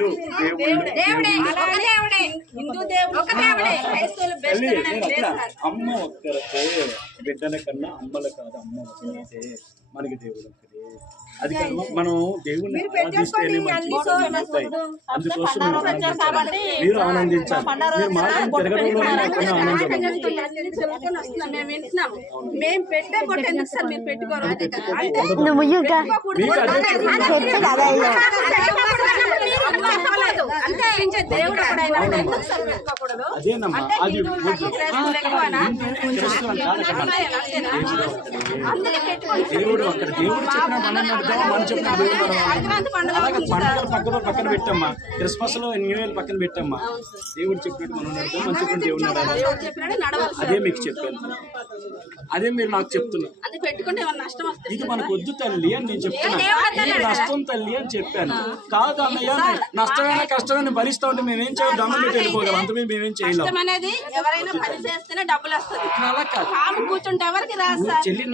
రెండు అమ్మ ఒక్కరితే బిడ్డల కన్నా అమ్మల కాదు, అమ్మ ఒక్కరితే మనకి దేవుడు ఒక్కరే. అది కాదు మనం దేవుణ్ణి ఆరాధిస్తేనే అందుకోసం మీరు ఆనందించాలి. మీరు మార్గం తిరగడంలో అదేనమ్మా. అది దేవుడు అక్కడ దేవుడు చెప్పిన మనం చెప్పిన అలాగే పండుగలు పక్కన పెట్టమ్మా. క్రిస్మస్ లో న్యూ ఇయర్ పక్కన పెట్టమ్మా. దేవుడు చెప్పినట్టు మనం నడుద్దాం, మంచి దేవుడు నడాలి. అదే మీకు చెప్పాను, అదే మీరు నాకు చెప్తున్నారు. ఇది మనకు వద్దు తల్లి అని నేను చెప్తున్నాను. ఇది నష్టం తల్లి అని చెప్పాను. కాదు అన్నయ్య, నష్టమైన కష్టమైన భరిస్తా ఉంటే మేమేం చేయాలి? దమ్ము పెట్టి వెళ్ళిపోగలం, అంతమే మేమేం చేయలేము. చెల్లి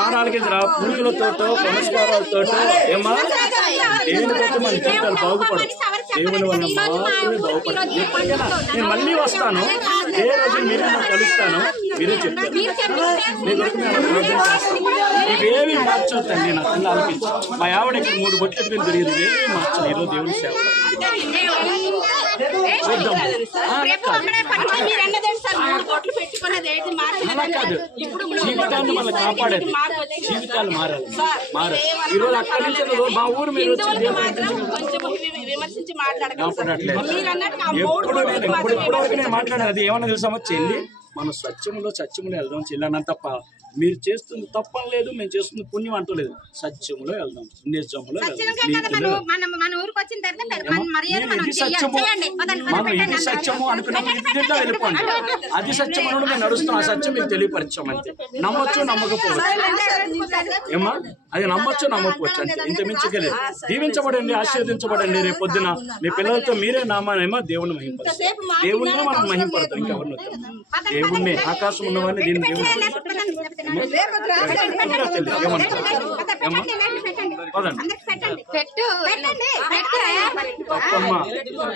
మారాలకి పూజలతో పునస్కారాలతో ఏమా దేవుని బట్టి మన జీవితాలు బాగుపడదు. దేవుని వల్ల మాత్రమే బాగుపడదు. నేను మళ్ళీ వస్తాను, ఏ రోజు మీరే నాకు కలుస్తాను, మీరే చెప్తాను. ఇవేవి మార్చొద్దండి. నా పిల్లలు ఆలపించి మా ఆవిడ ఇక్కడ 3 బొట్లు ఎట్టుకుని తిరిగింది. ఇవేవి మార్చదు. ఈరోజు దేవుని సేవ జీవితాన్ని మళ్ళీ కాపాడేది. జీవితాలు మారాలి. ఈరోజు అక్కడి నుంచి మా ఊరు మీరు ఎప్పుడు నేను మాట్లాడాను. అది ఏమన్నా తెలుసామో చెల్లి, మనం సత్యములో వెళ్దాం చెల్లి తప్ప మీరు చేస్తుంది తప్పని లేదు, మేము చేస్తుంది పుణ్యం అంటలేదు. సత్యములో వెళ్దాం, నిజములో ఇది సత్యము అనుకున్నప్పుడు ఇది వెళ్ళిపోండి. అది సత్యం అని మేము నడుస్తాం. ఆ సత్యం మీకు తెలియపరిచాం అంతే. నమ్మొచ్చు నమ్మకపోవచ్చు ఏమా, అది నమ్మొచ్చు నమ్మకపోవచ్చు అంతే. ఇంత మించగలేదు. దీవించబడండి, ఆశీర్వదించబడండి. రేపు పొద్దున మీ పిల్లలతో మీరే నామానేమో దేవుణ్ణి మహింపడతారు. దేవుణ్ణే మనం మహింపడతాం, ఇంకెవరిని వద్దాం. దేవుణ్ణి ఆకాశం ఉన్నవాడిని దీన్ని దేవుడు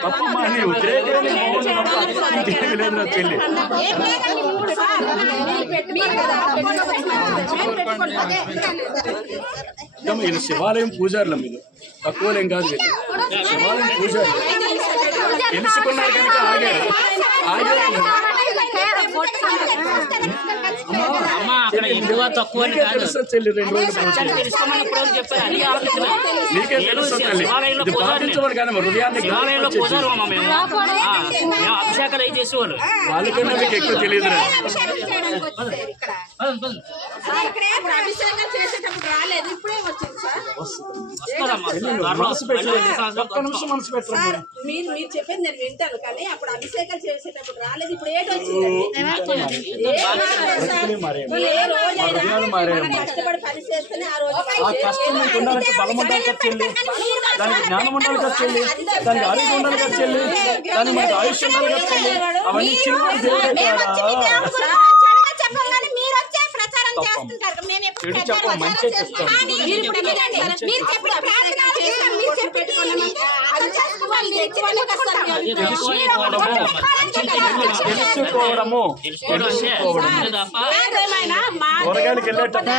తప్పమ్మ అని లేదు చెల్లి. వీళ్ళు శివాలయం పూజారుల మీద తక్కువలేం కాదు. వీళ్ళు శివాలయం పూజారులు తెలుసుకున్నారు కనుక ఆగారు. చెల్లి 2 రోజులు నీకే తెలుసు తల్లి. ఇది పాటించవాలి కానీ హృదయాన్ని అభిషేకాలు అవి చేసేవాళ్ళు. వాళ్ళకన్నా మీకు ఎక్కువ తెలియదు. మనసు పెట్టండి, ఒక్క నిమిషం మనసు పెట్టండి. మీరు చెప్పింది నేను వింటాను, కానీ అప్పుడు అభిషేకాలు చేసేటప్పుడు రాలేదు. ఇప్పుడు ఏటి వచ్చింది? కష్టపడి పని చేస్తేనే ఆ రోజు. ఆ కష్టం మీకు ఉండాలంటే బలం ఉండాలి కదా చెల్లి, దానికి జ్ఞానం ఉండాలి కదా చెల్లి, దానికి ఆరోగ్యం ఉండాలి కదా చెల్లి, దానికి మనకి ఆయుష్ ఉండాలి కదా చెల్లి. అవన్నీ ఇచ్చిన చెడు చెప్ప మంచి చెప్తాం. తెలుసుకోవడము కూరగాయలకి వెళ్ళేటప్పుడు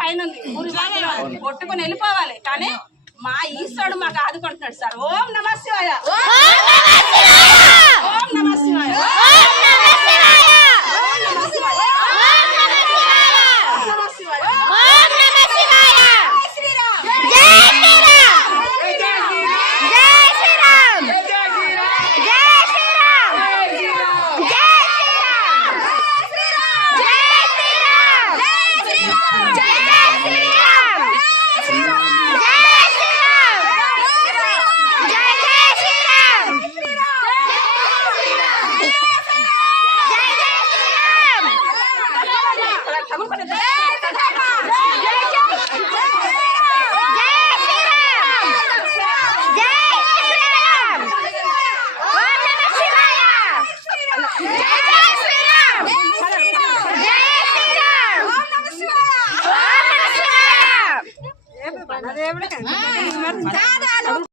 పైన కొట్టుకుని వెళ్ళిపోవాలి, కానీ మా ఈశ్వరుడు మాకు ఆదుకుంటున్నాడు సార్. ఓం నమ శివాయ, ఓం నమ శివాయ, కాదు